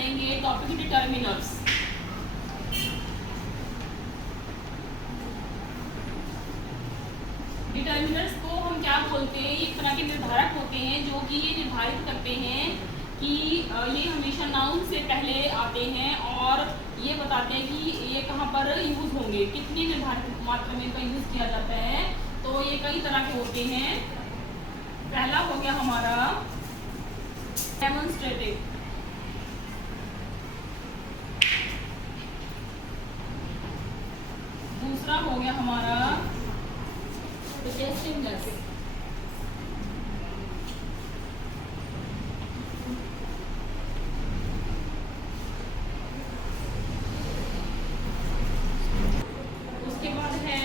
पढ़ेंगे topic determiners. Determiners को हम क्या बोलते हैं? एक तरह के निर्धारक होते हैं जो कि ये निर्धारित करते हैं कि ये हमेशा नाउन से पहले आते हैं और ये बताते हैं कि ये कहाँ पर यूज होंगे, कितनी निर्धारित मात्रा में इनका यूज किया जाता है। तो ये कई तरह के होते हैं। पहला हो गया हमारा डेमोन्स्ट्रेटिव, दूसरा हो गया हमारा सजेस्टिवनेस, उसके बाद है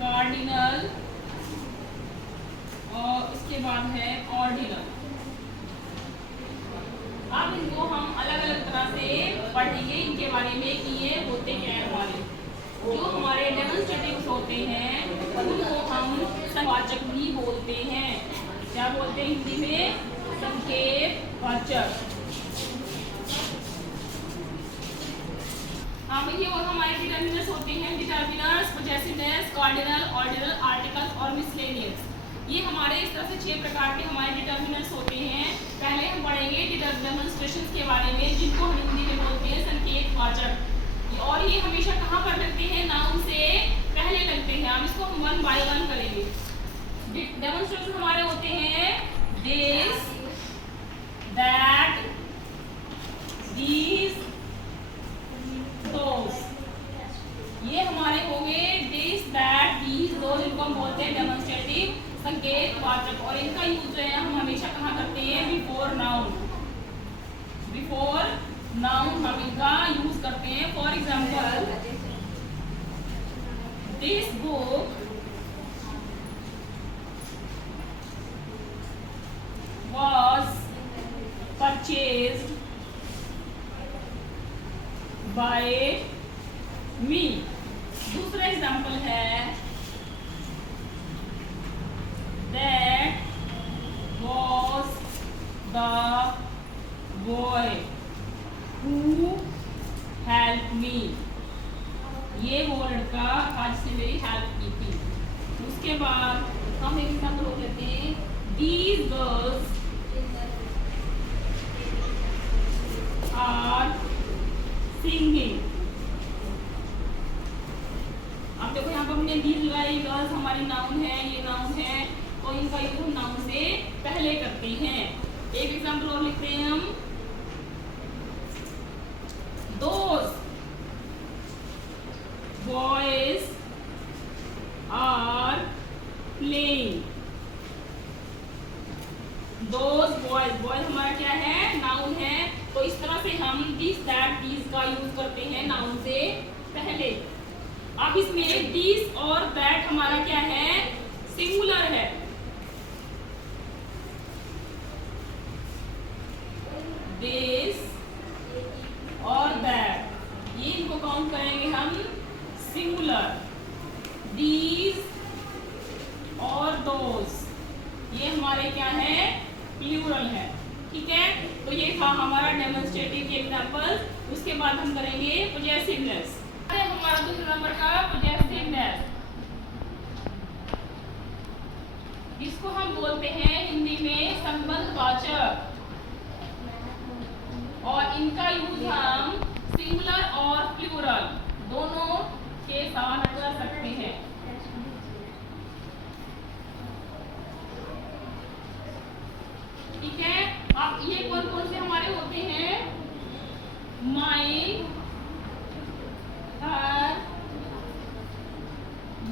कार्डिनल और उसके बाद है ऑर्डिनल। अब इनको हम अलग अलग तरह से पढ़ेंगे इनके बारे में कि ये होते हैं। हमारे जो हमारे डेमोन्स्ट्रेटिव्स होते हैं उनको हम संकेतवाचक भी बोलते हैं। क्या बोलते हैं हिंदी में? संकेतवाचक। हाँ ये और हमारे डिटर्मिनर्स होते हैं। डिटर्मिनर्स, पॉजेसिवनेस, कार्डिनल, ऑर्डिनल, आर्टिकल्स और मिसलेनियस। ये हमारे इस तरह से 6 प्रकार के हमारे डिटर्मिनर्स होते हैं। पहले हम पढ़ेंगे डेमोन्स्ट्रेशंस के बारे में जिनको हम हिंदी में बोलते हैं संकेतवाचक। और ये हमेशा कहाँ पर लगते हैं? नाउन से पहले लगते हैं। हम इसको 1 बाय 1 करेंगे। डेमोन्स्ट्रेशन हमारे होते हैं दिस, दैट, दीज, दोस। ये हमारे हो गए दिस, दैट, दीज, दोस, इनको हम बोलते हैं डेमोन्स्ट्रेटिव संकेतवाचक। और इनका यूज जो है हम हमेशा कहाँ करते हैं? Before noun. बिफोर नाउन हम इनका यूज करते हैं। For example, this book was purchased by me। दूसरा एग्जाम्पल है that was the boy who helped me। ये वो लड़का आज से मेरी हेल्प की थी। उसके बाद हम एक एग्जाम्पल हो लेते हैं these girls are singing। अब देखो यहाँ पर हमने these लगाई, गर्ल्स हमारी नाउन है, ये नाउन है, तो इनका यूज हम नाउन से पहले करते हैं। एक एग्जाम्पल और लिखते हैं हम those boys are playing। those boys, boys हमारा क्या है? नाउन है। तो इस तरह से हम दिस, दैट, दीज का यूज करते हैं नाउन से पहले। अब इसमें दिस और दैट हमारा क्या है? सिंगुलर है। दिस और दैट ये इनको काउंट करेंगे हम सिंगुलर। दीज और दोस ये हमारे क्या है? प्लूरल है। ठीक है, तो ये था हमारा डेमोन्स्ट्रेटिव के एग्जांपल। उसके बाद हम करेंगे पॉजेसिवनेस। हमारा दूसरा नंबर का पॉजेसिवनेस, इसको हम बोलते हैं हिंदी में संबंधवाचक। और इनका यूज हम सिंगुलर और प्लूरल दोनों के साथ कर सकते हैं। ठीक है, अब ये कौन कौन से हमारे होते हैं? Mine, her,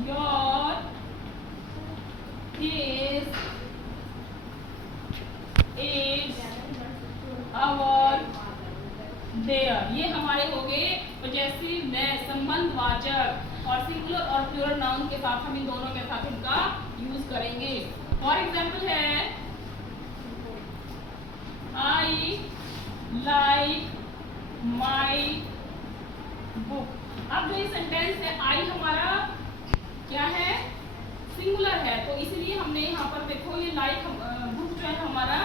your, his, its, our, their. ये हमारे हो गए पॉजेसिवनेस, संबंधवाचक। और सिंगुलर और प्लूरल नाउन के साथ हम इन दोनों के साथ इनका यूज करेंगे। फॉर एग्जाम्पल है I like my book। अब जो ये सेंटेंस है आई हमारा क्या है? सिंगुलर है। तो इसलिए हमने यहाँ पर देखो ये लाइक बुक जो है हमारा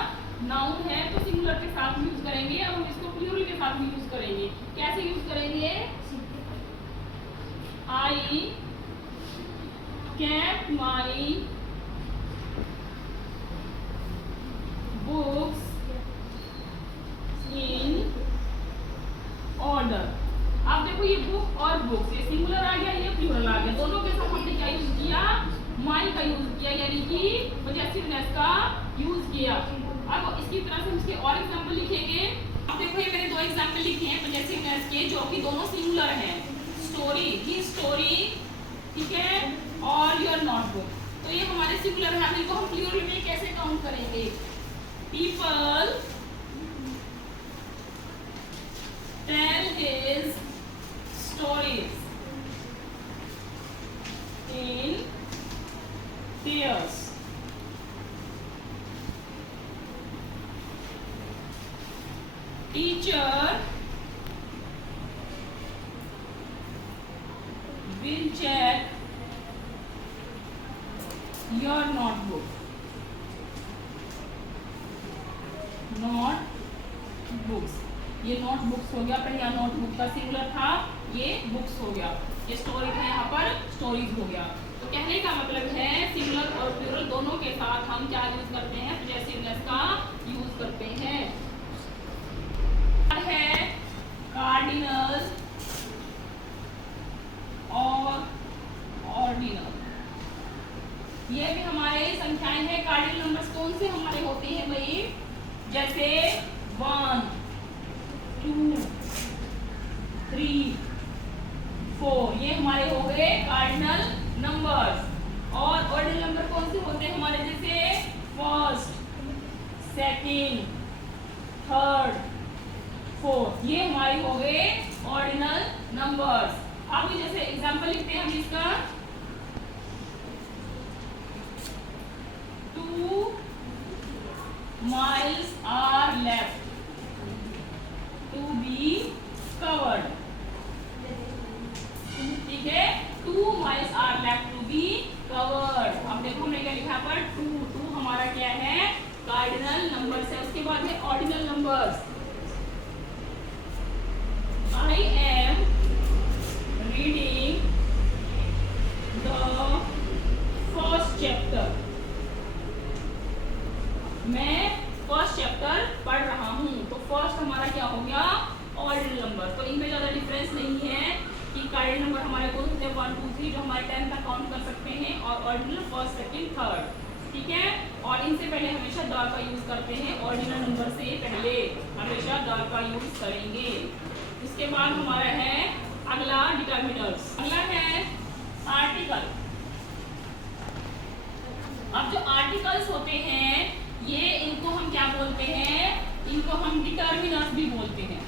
नाउन है, तो सिंगुलर के साथ यूज करेंगे। अब हम इसको प्लूरल के साथ करेंगे। कैसे यूज करेंगे? आई kept my books in order। अब देखो ये बुक और बुक्स, ये सिंगुलर आ गया, ये प्लूरल आ गया, दोनों के साथ हमने क्या यूज किया? माई का यूज किया, यानी कि पजेसिवनेस का यूज किया। अब इसकी तरह से हम इसके और एग्जांपल लिखेंगे। अब देखो ये मैंने दो एग्जांपल लिखे हैं पजेसिवनेस के, जो कि दोनों सिंगुलर हैं। स्टोरी, ही स्टोरी, ठीक है, और योर नोटबुक, तो ये हमारे सिंगुलर है। इनको हम प्लूरल में कैसे काउंट करेंगे? People tell his stories in pairs. Teacher will check your notebook। Notebooks, ये नोटबुक्स हो गया, पहले यहाँ नोटबुक का सिंगुलर था, ये बुक्स हो गया, ये स्टोरी था, यहाँ पर स्टोरीज हो गया। तो कहने का मतलब है सिंगुलर और प्लूरल दोनों के साथ हम क्या यूज करते हैं? पजेसिवनेस का यूज करते हैं। है कार्डिनल और ऑर्डिनल, ये भी हमारे संख्याएं हैं। कार्डिनल नंबर्स कौन से हमारे होते हैं भाई? जैसे 1 2 3 4, ये हमारे हो गए कार्डिनल नंबर्स। और ऑर्डिनल नंबर कौन से होते हैं हमारे? जैसे फर्स्ट, सेकंड, थर्ड, फोर्थ, ये हमारे हो गए ऑर्डिनल नंबर्स। अब जैसे एग्जांपल लिखते हैं हम इसका, 2 miles are left to be covered। ठीक है, 2 miles are left to be covered। अब देखो हमने क्या लिखा पर 2 हमारा क्या है? कार्डिनल नंबर्स है। उसके बाद है ordinal numbers. I am reading the first chapter। मैं फर्स्ट चैप्टर पढ़ रहा हूँ, तो फर्स्ट हमारा क्या हो गया? Ordinal number. तो इनमें ज्यादा डिफरेंस नहीं है कि कार्डिनल नंबर हमारे कौन होते हैं? 1 2 3, जो हमारे 10 तक काउंट कर सकते हैं, और ऑर्डिनल फर्स्ट, सेकंड, थर्ड, ठीक है। और इनसे पहले हमेशा द का यूज करते हैं, ऑर्डिनल नंबर से पहले हमेशा द का यूज करेंगे। इसके बाद हमारा है अगला डिटर्मिनर्स। अगला है आर्टिकल। अब जो आर्टिकल्स होते हैं, ये इनको हम क्या बोलते हैं? इनको हम डिटर्मिनर्स भी बोलते हैं,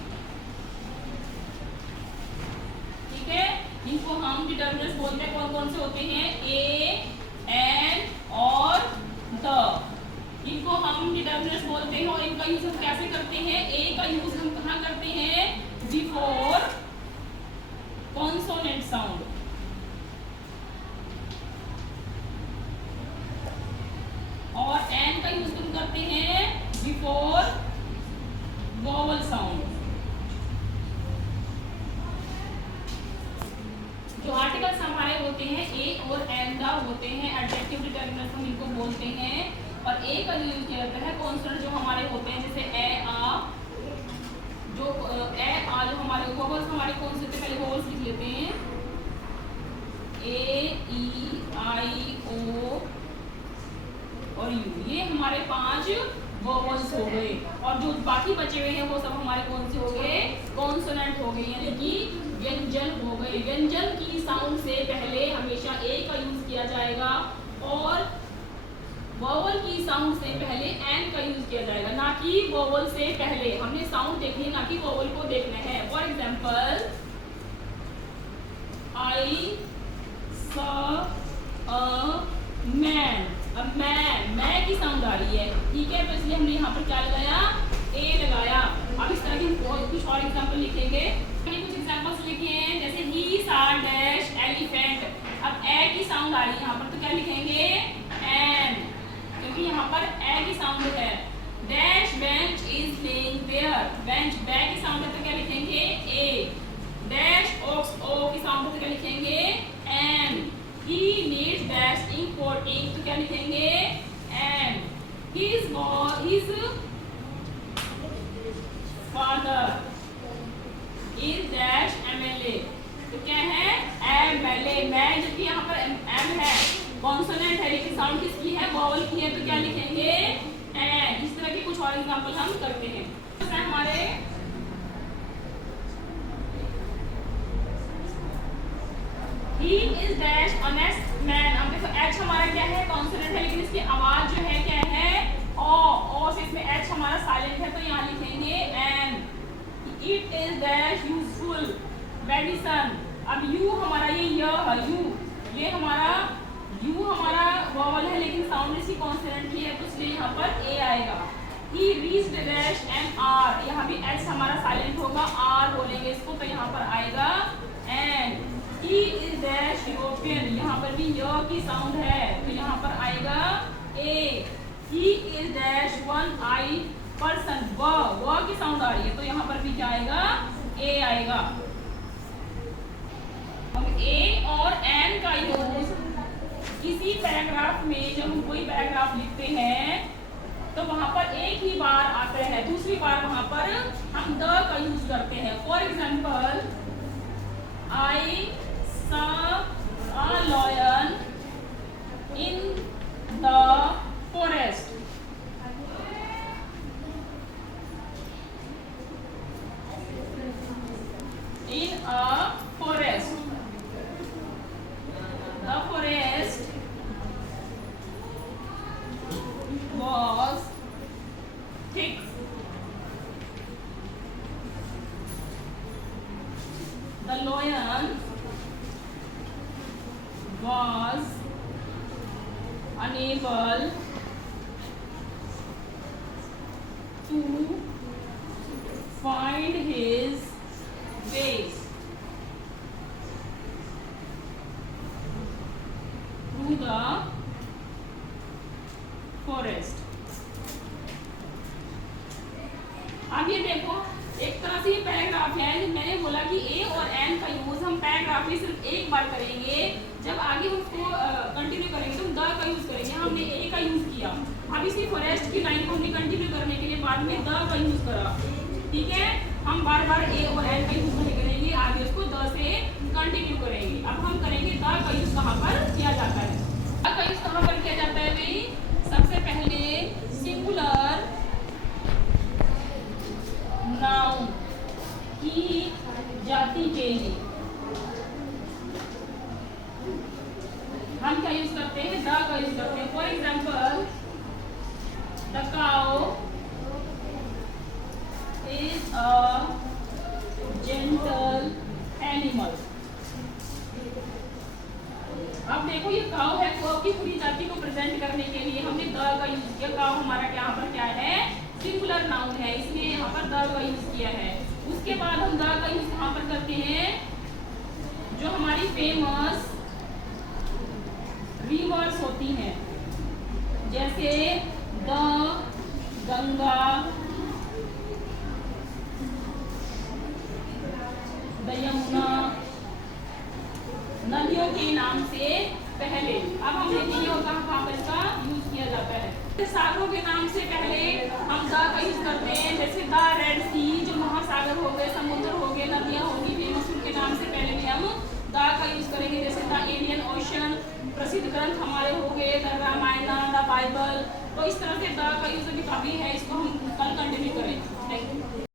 ठीक है। इनको हम डिटर्मिनर्स बोलते हैं। कौन कौन से होते हैं? ए, एन और द, इनको हम डिटर्मिनर्स बोलते हैं। और इनका यूज हम कैसे करते हैं? ए का यूज हम कहाँ करते हैं? बिफोर कॉन्सोनेंट साउंड, और एन का यूज हम करते हैं बिफोर वोवल साउंड। जो आर्टिकल्स हमारे होते हैं ए और एन द होते हैं एडजेक्टिव डिटर्मिनर्स, हम इनको बोलते हैं। और ए का यूज किया जाता है कॉन्सोनेंट जो हमारे होते हैं, जैसे ए आ, जो ए आ जो हमारे वोवल्स हमारे कौन से होते हैं? पहले वोवल्स लिख लेते हैं, ए, ई, आई, ओ और यू, ये हमारे 5 वोवल्स हो गए। और जो बाकी बचे हुए हैं वो सब हमारे कौन से हो गए? कॉन्सोनेंट हो गए, यानी कि व्यंजन हो गए। व्यंजन की साउंड से पहले हमेशा ए का यूज किया जाएगा, और वोवल की साउंड से पहले एन का यूज किया जाएगा, ना कि वोवल से पहले। हमने साउंड देखनी है, ना कि वोवल को देखना है। For example, I saw a man. अब मैं की साउंड आ रही है, ठीक है, तो इसलिए हमने यहाँ पर क्या लगाया? ए लगाया। अब इस तरह की कुछ और एग्जाम्पल लिखेंगे। मैंने कुछ एग्जाम्पल्स लिखे हैं, जैसे ही सा डैश एलिफेंट। अब ए की साउंड आ रही है यहाँ पर, तो क्या लिखेंगे? एन, क्योंकि यहाँ पर ए की साउंड है। Dash bench is playing there. Bench बै की साउंड है, तो क्या लिखेंगे? Father is dash MLA। तो क्या है MLA, मैं, जबकि यहाँ पर M है, कॉन्सोनेंट है, लेकिन साउंड किसकी है, वॉवल की है, तो क्या लिखेंगे एन। इस तरह के कुछ और एग्जांपल हम करते हैं। हमारे ही इज डैश ऑनेस्ट मैन। अब देखो एच हमारा क्या है, कॉन्सोनेंट है, लेकिन इसकी आवाज जो है क्या है ओ से, इसमें एच हमारा साइलेंट है, तो यहाँ लिखेंगे an. It is dash useful medicine. अब यू हमारा ये है, ये हमारा यू हमारा वॉवल है, लेकिन साउंड इसकी कॉन्सोनेंट की है, तो इसलिए यहाँ पर ए आएगा। He reached dash an hour. यहाँ भी एच हमारा साइलेंट होगा, आर बोलेंगे इसको, तो यहाँ पर आएगा an. He is dash European. यहाँ पर भी य की साउंड है, तो यहाँ पर आएगा a. He is dash one eye person. व की साउंड आ रही है, तो यहाँ पर भी क्या आएगा ए आएगा। अब ए और एन का यूज किसी पैराग्राफ में, जब हम कोई पैराग्राफ लिखते हैं तो वहां पर एक ही बार आता है, दूसरी बार वहां पर हम द का यूज करते हैं। For example, I saw a lion in the forest. In a forest. The forest was thick. The lion was unable to find his way through the forest। अब ये देखो, एक तरह से ये पैराग्राफ है। मैंने बोला कि ए और एन का यूज हम पैराग्राफ में सिर्फ एक बार करेंगे, जब आगे हम उसको कंटिन्यू करेंगे तो हम द का यूज करेंगे। हमने ए का यूज किया, अब इसी फॉरेस्ट की लाइन को हमने कंटिन्यू करने के लिए बाद में द का यूज करा। ठीक है, हम बार बार ए और एन का यूज नहीं करेंगे, आगे उसको द से कंटिन्यू करेंगे। अब हम करेंगे द का यूज कहाँ पर किया जाता है। द का यूज कहाँ पर किया जाता है भाई? सबसे पहले सिंगुलर नाउन की जाति के लिए हम क्या यूज करते हैं? द का यूज करते हैं। For example, the cow is a gentle animal. अब देखो, ये काउ है, काउ की पूरी जाति को प्रेजेंट करने के लिए हमने द का यूज किया। काउ हमारा यहाँ पर क्या है? सिंगुलर नाउन है, इसलिए यहाँ पर द का यूज किया है। उसके बाद हम द का यूज कहाँ पर करते हैं? जो हमारी फेमस रिवर्स होती हैं, जैसे द, गंगा, द यमुना, नदियों के नाम से पहले। अब हम देखेंगे और कहाँ पर इसका यूज किया जाता है। सागरों के नाम से पहले हम द का यूज करते हैं, जैसे द रेड सी, जो महासागर हो गए, समुद्र हो गए, नदियां होगी फेमस, उनके नाम से पहले भी हम द का यूज करेंगे। जैसे द इंडियन ओशन, प्रसिद्ध ग्रंथ हमारे हो गए, द रामायण, द बाइबल। तो इस तरह से द का यूज अभी काफी है, इसको हम कल कंटिन्यू करें। Thank you.